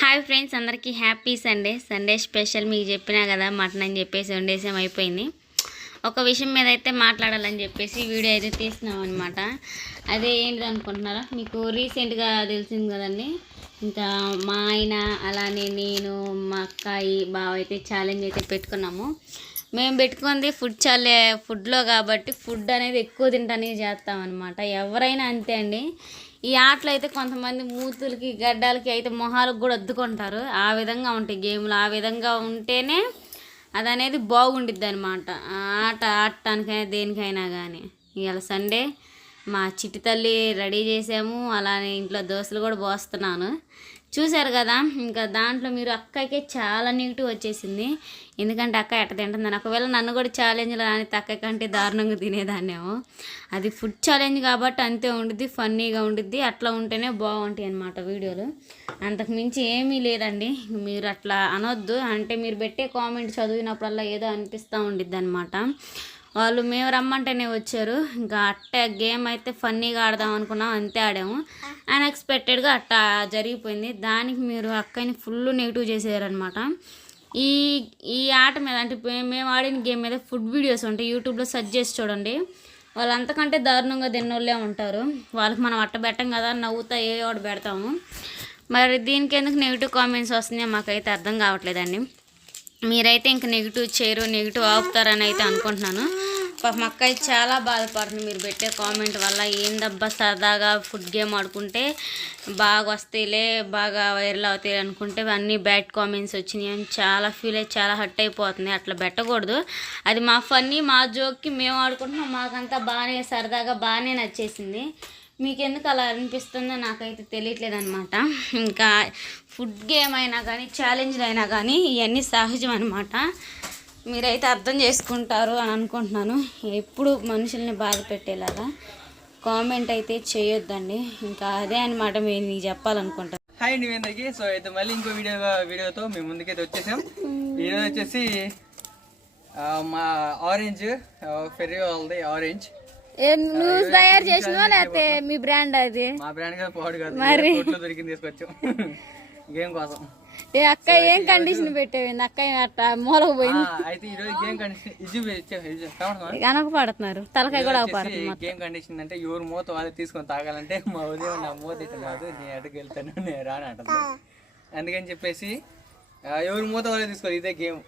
Hi friends, అందరికీ happy Sunday. Sunday special మీకు చెప్పినా కదా, మటన్ అని చెప్పేసి వండేసాం, అయిపోయింది. ఒక విషయం మీద అయితే మాట్లాడాలని చెప్పేసి వీడియో అయితే తీసినాం అనమాట. అదే ఏంటిది అనుకుంటున్నారా? మీకు రీసెంట్గా తెలిసింది కదండి, ఇంకా మా ఆయన అలానే నేను మా అక్కాయి బావ అయితే ఛాలెంజ్ అయితే పెట్టుకున్నాము. మేము పెట్టుకుంది ఫుడ్లో కాబట్టి ఫుడ్ అనేది ఎక్కువ తింటానే చేస్తామన్నమాట. ఎవరైనా అంతే అండి. ఈ ఆటలు అయితే కొంతమంది మూతులకి గడ్డాలకి అయితే మొహాలకు కూడా అద్దుకుంటారు. ఆ విధంగా ఉంటాయి గేమ్లు. ఆ విధంగా ఉంటేనే అది అనేది బాగుండిద్ది అనమాట. ఆట ఆడటానికైనా దేనికైనా కానీ. ఇవాళ సండే మా చిట్టి తల్లి రెడీ చేసాము, అలానే ఇంట్లో దోశలు కూడా పోస్తున్నాను. చూశారు కదా. ఇంకా దాంట్లో మీరు అక్కకే చాలా నెగిటివ్ వచ్చేసింది. ఎందుకంటే అక్క ఎట్ట తింటుందని. ఒకవేళ నన్ను కూడా ఛాలెంజ్లో రాని అక్క కంటే దారుణంగా తినేదాన్నేమో. అది ఫుడ్ ఛాలెంజ్ కాబట్టి అంతే ఉండిద్ది, ఫన్నీగా ఉండిద్ది. అట్లా ఉంటేనే బాగుంటాయి అన్నమాట వీడియోలు. అంతకు మించి ఏమీ లేదండి. మీరు అట్లా అనొద్దు. అంటే మీరు పెట్టే కామెంట్ చదివినప్పుడల్లా ఏదో అనిపిస్తూ ఉండిద్ది అనమాట. వాళ్ళు మేము రమ్మంటేనే వచ్చారు. ఇంకా అట్ట గేమ్ అయితే ఫన్నీగా ఆడదాం అనుకున్నాం, అంతే ఆడాము. అన్ఎక్స్పెక్టెడ్గా అట్ట జరిగిపోయింది. దానికి మీరు అక్కని ఫుల్ నెగిటివ్ చేసేయారనమాట. ఈ ఆట మీద, అంటే మేము ఆడిన గేమ్ మీద ఫుడ్ వీడియోస్ ఉంటాయి, యూట్యూబ్లో సెర్చ్ చేసి చూడండి. వాళ్ళు అంతకంటే దారుణంగా తిన్నోళ్ళే ఉంటారు. వాళ్ళకి మనం అట్ట పెట్టం కదా, నవ్వుతా ఏ ఒకటి పెడతాము. మరి దీనికి ఎందుకు నెగిటివ్ కామెంట్స్ వస్తున్నాయో మాకైతే అర్థం కావట్లేదండి. మీరైతే ఇంక నెగిటివ్ చేయరు, నెగిటివ్ ఆపుతారని అయితే అనుకుంటున్నాను. మా అక్క అయితే చాలా బాధపడుతుంది మీరు పెట్టే కామెంట్ వల్ల. ఏందబ్బా సరదాగా ఫుడ్ గేమ్ ఆడుకుంటే బాగా వస్తాయిలే, బాగా వైరల్ అవుతాయి అనుకుంటే అన్నీ బ్యాడ్ కామెంట్స్ వచ్చినాయి అని చాలా ఫీల్ అయ్యి చాలా హర్ట్ అయిపోతుంది. అట్లా పెట్టకూడదు. అది మా ఫన్నీ, మా జోక్కి మేము ఆడుకుంటున్నాం. మాకంతా బాగానే సరదాగా బాగానే నచ్చేసింది. మీకు ఎందుకు అలా అనిపిస్తుందో నాకైతే తెలియట్లేదు అనమాట. ఇంకా ఫుడ్ గేమ్ అయినా కానీ, ఛాలెంజ్లు అయినా కానీ ఇవన్నీ సహజం అనమాట. మీరైతే అర్థం చేసుకుంటారు అని అనుకుంటున్నాను. ఎప్పుడు మనుషుల్ని బాధ పెట్టేలాగా కామెంట్ అయితే చేయొద్దండి. ఇంకా అదే అనమాట మేము మీకు చెప్పాలనుకుంటాను. హాయ్ అండి అందరికీ. సో అయితే మళ్ళీ ఇంకో వీడియోతో మేము ముందుకైతే వచ్చేసాం. ఈరోజు వచ్చేసి మా ఆరెంజ్ ఫెర్రీ వాళ్ళది ఆరెంజ్ నువ్వు తయారు చేసినా లేకపోతే మీ బ్రాండ్? అది మా బ్రాండ్ కదా, పోడు కాదు, మరి దొరికింది తీసుకొచ్చాం గేమ్ కోసం. ఏ అక్క ఏం కండిషన్ పెట్టేవింది? అక్క అట్ట మూలకు పోయింది. అయితే ఈ రోజు గేమ్ కండిషన్ కనకపడుతున్నారు, తలకాయ కూడా గేమ్ కండిషన్ అంటే ఎవరు మూత వాళ్ళు తీసుకొని తాగాలంటే మా ఉదయం నా మూత ఇట్లా కాదు, నేను అటుకు వెళ్తాను, నేను రాని అంటుంది. అందుకని చెప్పేసి ఎవరు మూత వాళ్ళే తీసుకోవాలి. ఇదే గేమ్.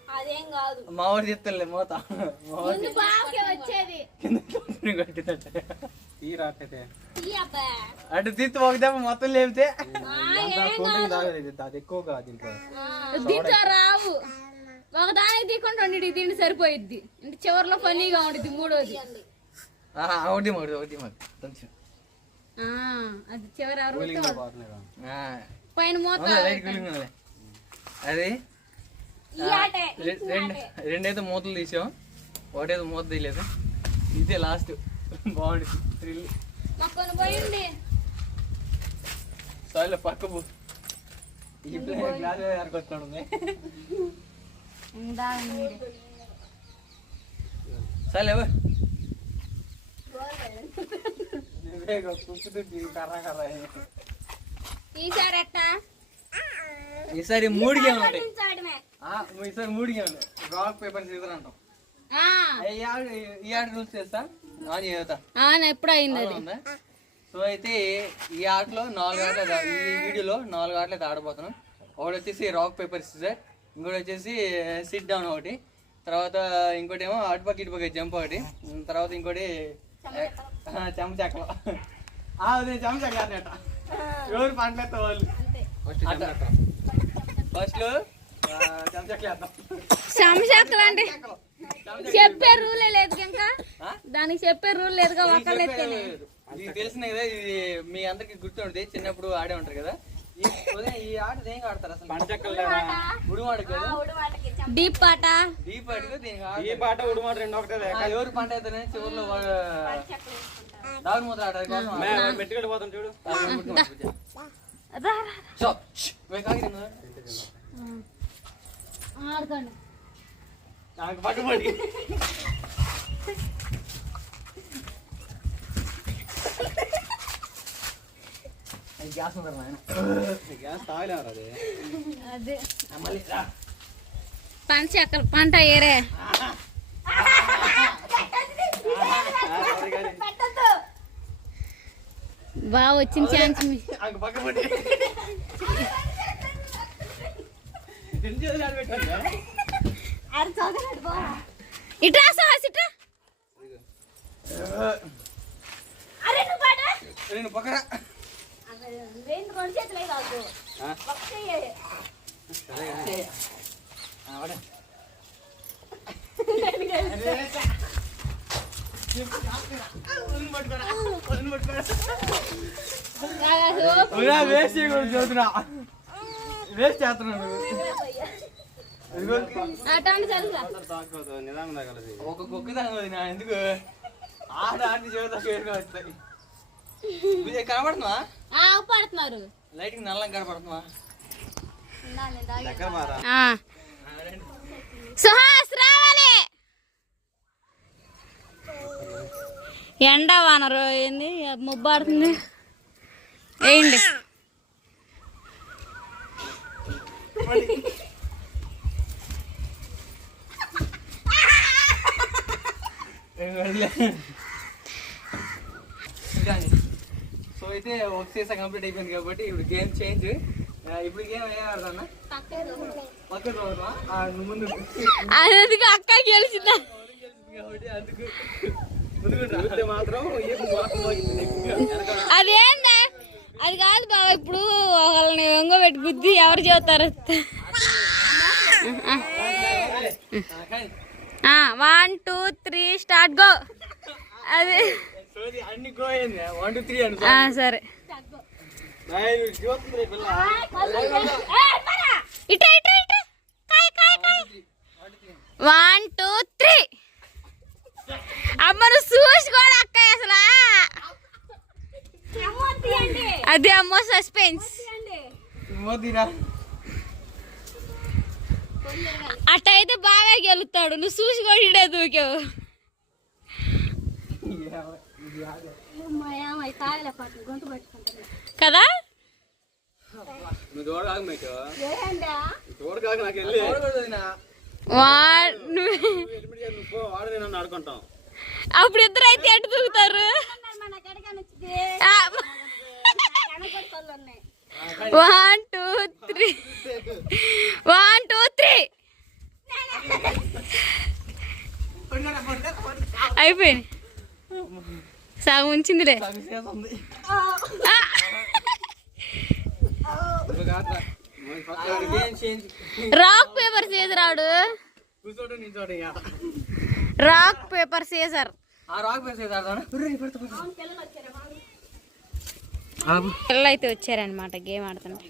మా వాడు చెప్తారులే మూత అటు తీసి ఒక దెబ్బ మొత్తం లేపితే ఎక్కువ దీంట్లో రావు. ఒక దానికి తీకుండా దీన్ని సరిపోయిద్ది. అంటే చివరిలో ఫన్నీగా ఉంటుంది. మూడోది అది చివరి పైన మూత. అది రెండైతే మూతలు తీసాం, ఒకటైతే మూత తీయలేదు. ఇదే లాస్ట్. బాగుంది థ్రిల్. సరే పక్క గ్లాస్ ఎరకొచ్చాడు. సరే ఈసారి మూడు గేమ్ ఉంటాయి. ఈసారి మూడు గేమ్ రాక్ పేపర్ సీజర్ అంటాం. ఈ ఆట రూల్స్ చేస్తా ఎప్పుడు అయింది. సో అయితే ఈ ఆటలో 4 ఆటలు, ఈ వీడియోలో 4 ఆటలు అయితే ఆడబోతున్నాం. ఒకటి వచ్చేసి రాక్ పేపర్ సీజర్, ఇంకోటి వచ్చేసి సిట్ డౌన్ ఒకటి, తర్వాత ఇంకోటి ఏమో అటుపక్క ఇటుపక్క జంప్ ఒకటి, తర్వాత ఇంకోటి చెంచక్కలు. చెంచక్కలు ఆడినట్ట ఎవరు పంటలేస్తా వాళ్ళు. ఫస్ట్ చెంచక్కలు అంటే చెప్పే రూలే లేదు ఇంకా, దానికి చెప్పే రూల్ లేదుగా. ఒకళ్ళైతే తెలిసిందే కదా, ఇది మీ అందరికి గుర్తుంటుంది. చిన్నప్పుడు ఆడే ఉంటారు కదా. ఈ ఆట దేనికి ఆడతారు అసలు? ఉడుమాట కదా, డీప్ పాట. డీప్ పాట ఉడుమాట రెండు ఒకటే. ఎవరు పంట అయితేనే చివరిలో దాగుడు మూత ఆడారు. మెట్టుగడ్డ పోతాం చూడు. ఆడుకోండి. పట్టుబడి అది గ్యాస్ ఉంది నాయన. గ్యాస్ తాగలేరు అది. అదే మళ్ళీ రా. పంట ఏరే బాగా వచ్చిన ఛాన్స్ పక్క పట్టి ఇట్రా సుహాస్ ఇట్రా. నేను పక్కన వేస్ట్ చేయకూడదు చదువుతున్నా. వేస్ట్ చేస్తున్నాను. ఒక కుక్క తాగదు నా ఎందుకు ఆడి చదువుతా కనపడుతున్నా పడుతున్నారు లైటింగ్ నల్లం కనపడుతున్నా. సుహాస్ రావాలి. ఎండ వానరు ఏంది ముబ్బాడుతుంది. వేయండి. సో అయితే ఒక సీజన్ కంప్లీట్ అయిపోయింది కాబట్టి ఇప్పుడు గేమ్ చేంజ్. ఇప్పుడు గేమ్ ఏం ఆడతానా పక్కన ముందు అందుకు అక్క గెలిచిందా కాబట్టి అందుకు మాత్రం అదేందా అది కాదు బాబా. ఇప్పుడు వాళ్ళని ఒంగో పెట్టి గుద్ది ఎవరు చెబుతారు. 1 2 3 స్టార్ట్ గో. అది అన్ని గోయింది 1 2 3 అని. సరే ఇట్రా ఇట్రా ఇట్రా. 1 2 3. అమ్మ నువ్వు చూసి కూడా అక్క అసలు అదే అమ్మో సస్పెన్స్. అట్టయితే బాగా గెలుస్తాడు. నువ్వు చూసి కూడా ఇడే దూకావు కదా. అప్పుడు ఇద్దరు అయితే ఎటు దూకుతారు. 1 2 3 1 2 3 అయిపోయింది. సగం ఉంచిందిలే. రాక్ పేపర్ సీజర్ ఆడు. Rock paper scissor. పిల్లలు అయితే వచ్చారనమాట గేమ్ ఆడుతుంటే.